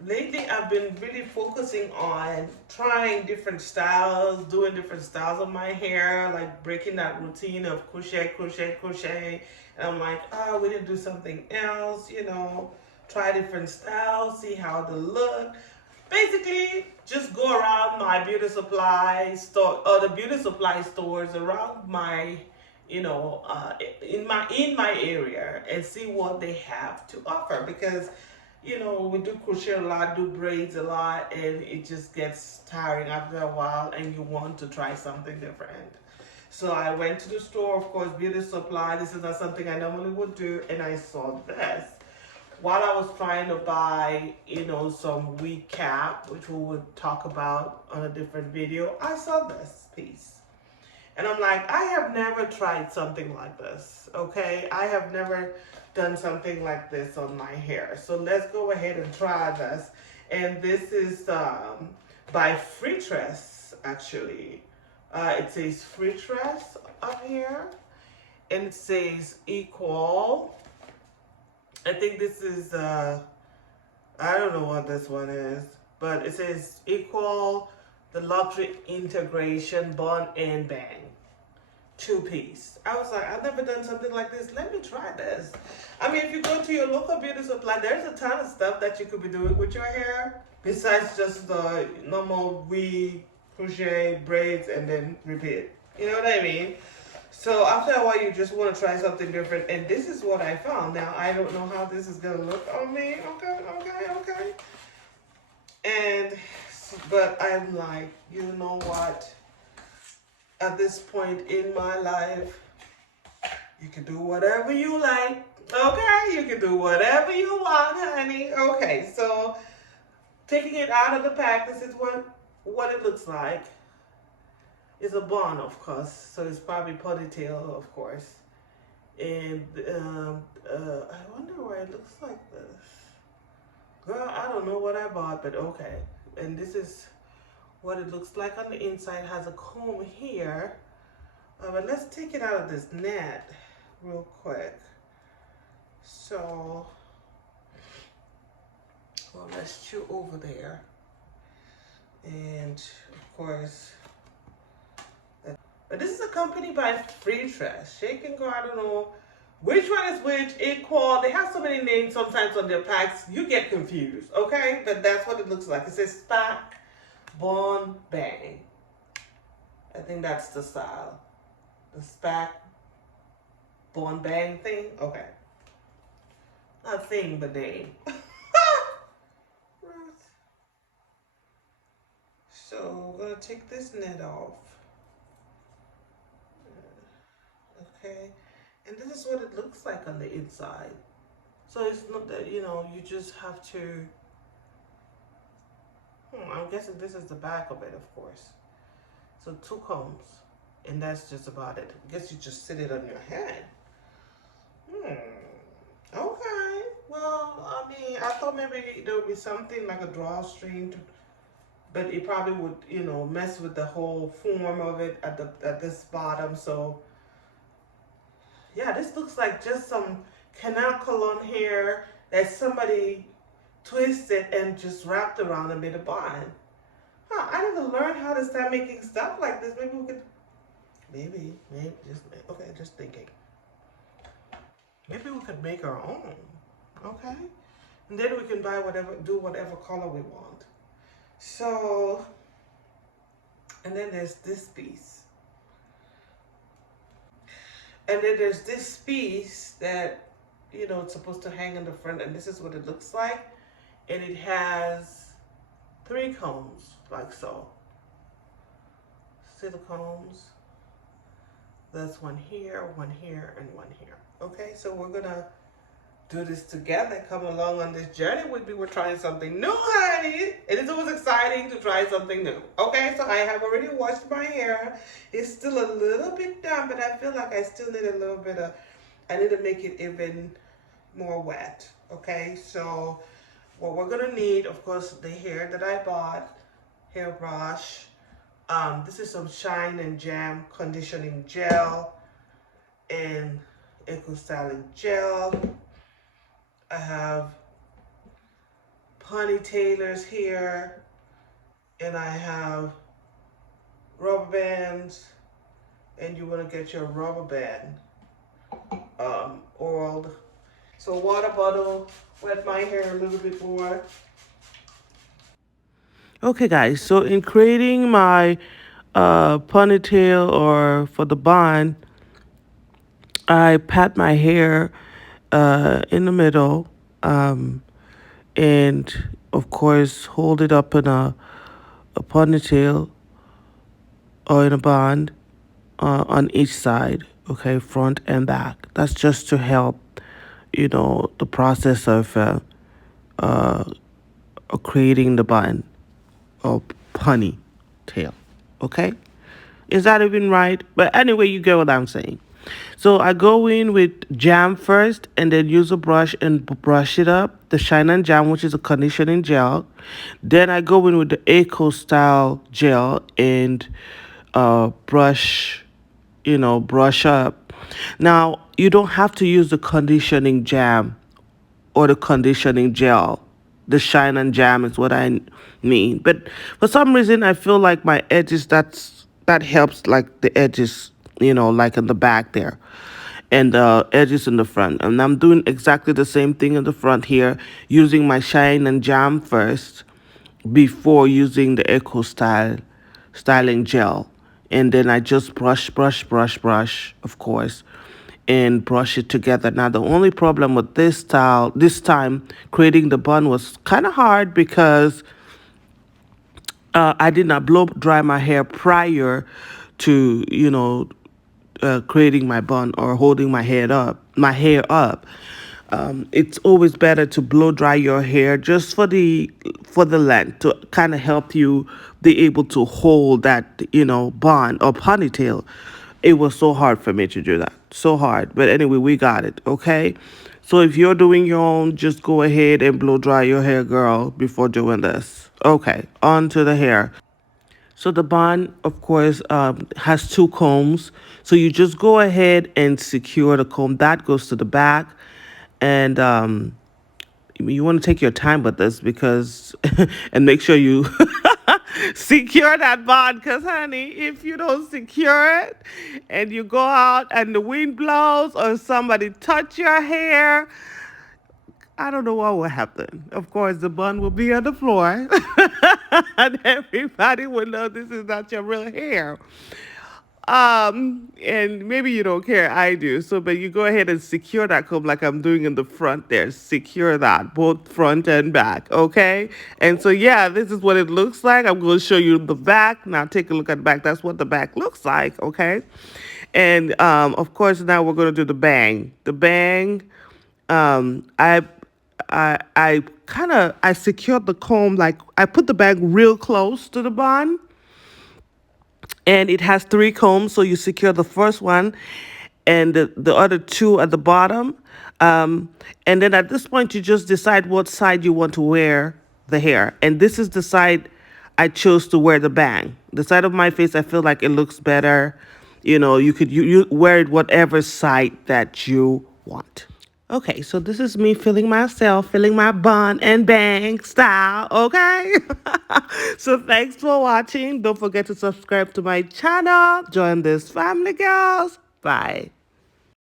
Lately I've been really focusing on trying different styles, doing different styles of my hair, like breaking that routine of crochet, crochet, crochet. And I'm like, oh, we need to do something else, try different styles, see how they look. Basically, just go around my beauty supply store or the beauty supply stores around my in my area and see what they have to offer because we do crochet a lot, do braids a lot, and it just gets tiring after a while, and you want to try something different. So I went to the store, of course, beauty supply. This is not something I normally would do, and I saw this. While I was trying to buy, some wig cap, which we would talk about on a different video, I saw this piece. And I'm like, I have never tried something like this, okay? I have never done something like this on my hair. So let's go ahead and try this. And this is by Freetress, actually. It says Freetress up here. And it says equal. I think this is, I don't know what this one is. But it says equal the luxury integration bond and bang. 2-piece. I was like, I've never done something like this. Let me try this. I mean, if you go to your local beauty supply, there's a ton of stuff that you could be doing with your hair besides just the normal weave, crochet, braids, and then repeat. You know what I mean? So after a while, you just want to try something different, and this is what I found. Now, I don't know how this is going to look on me. Okay. But I'm like, you know what? At this point in my life, you can do whatever you like. Okay, you can do whatever you want, honey. Okay, so taking it out of the pack, this is what it looks like. It's a bun, of course, so it's probably ponytail, of course. And I wonder why it looks like this. Girl, I don't know what I bought, but okay. And this is what it looks like on the inside. It has a comb here. But let's take it out of this net real quick. So, let's chew over there. And of course, but this is accompanied by Freetress. Shake and go, I don't know which one is which, equal. They have so many names sometimes on their packs, you get confused, okay? But that's what it looks like. It says Spark Bond Bang. I think that's the style. The Spac Bond Bang thing? Okay. Not thing, but name. So we're gonna take this net off. Okay. And this is what it looks like on the inside. So it's not that, you just have to, I'm guessing this is the back of it, of course. So 2 combs, and that's just about it. I guess you just sit it on your head. Okay. Well, I mean, I thought maybe there would be something like a drawstring, but it probably would, mess with the whole form of it at this bottom. So, yeah, this looks like just some canal colon hair that somebody twisted and just wrapped around and made a bun. I need to learn how to start making stuff like this. Maybe we could, just thinking. Maybe we could make our own, okay? And then we can do whatever color we want. So, and then there's this piece. And then there's this piece that, it's supposed to hang in the front, and this is what it looks like. And it has 3 combs, like so. See the combs? There's one here, and one here. Okay, so we're gonna do this together. Come along on this journey with me. We're trying something new, honey. It is always exciting to try something new. Okay, so I have already washed my hair. It's still a little bit damp, but I feel like I still need a little bit of, I need to make it even more wet. Okay, so what we're gonna need, of course, the hair that I bought, hairbrush. This is some Shine and Jam conditioning gel and eco styling gel. I have ponytailers here, and I have rubber bands, and you want to get your rubber band oiled. So water bottle, wet my hair a little bit more. Okay, guys, so in creating my ponytail or for the bun, I pat my hair in the middle and, of course, hold it up in a ponytail or in a bun on each side, okay, front and back. That's just to help, the process of creating the bun or ponytail, okay? Is that even right? But anyway, you get what I'm saying. So I go in with jam first and then use a brush and brush it up. The Shine and Jam, which is a conditioning gel. Then I go in with the Eco Style gel and brush, brush up. Now, you don't have to use the conditioning jam or the conditioning gel. The Shine and Jam is what I mean. But for some reason, I feel like my edges, that helps like the edges, like in the back there and the edges in the front. And I'm doing exactly the same thing in the front here, using my Shine and Jam first before using the Eco styling gel. And then I just brush, of course, and brush it together. Now, the only problem with this time creating the bun was kind of hard because I did not blow dry my hair prior to, creating my bun or holding my hair up. It's always better to blow dry your hair just for the length to kind of help you be able to hold that bun or ponytail. It was so hard for me to do that, so hard. But anyway, we got it. Okay. So if you're doing your own, just go ahead and blow dry your hair, girl, before doing this. Okay, on to the hair. So the bun, of course, has two combs. So you just go ahead and secure the comb. That goes to the back. And you want to take your time with this because, and make sure you secure that bun. Because, honey, if you don't secure it and you go out and the wind blows or somebody touch your hair, I don't know what will happen. Of course, the bun will be on the floor, and everybody will know this is not your real hair. And maybe you don't care. I do. So, but you go ahead and secure that comb like I'm doing in the front there. Secure that both front and back. Okay. And so, yeah, this is what it looks like. I'm going to show you the back. Now, take a look at the back. That's what the back looks like. Okay. And of course, now we're going to do the bang. The bang. I kind of I secured the comb, like I put the bag real close to the bun, and it has three combs, so you secure the first one and the other two at the bottom. And then at this point you just decide what side you want to wear the hair, and this is the side I chose to wear the bang. The side of my face I feel like it looks better. You could you wear it whatever side that you want. Okay, so this is me filling my bun and bang style, okay? So thanks for watching. Don't forget to subscribe to my channel. Join this family, girls. Bye.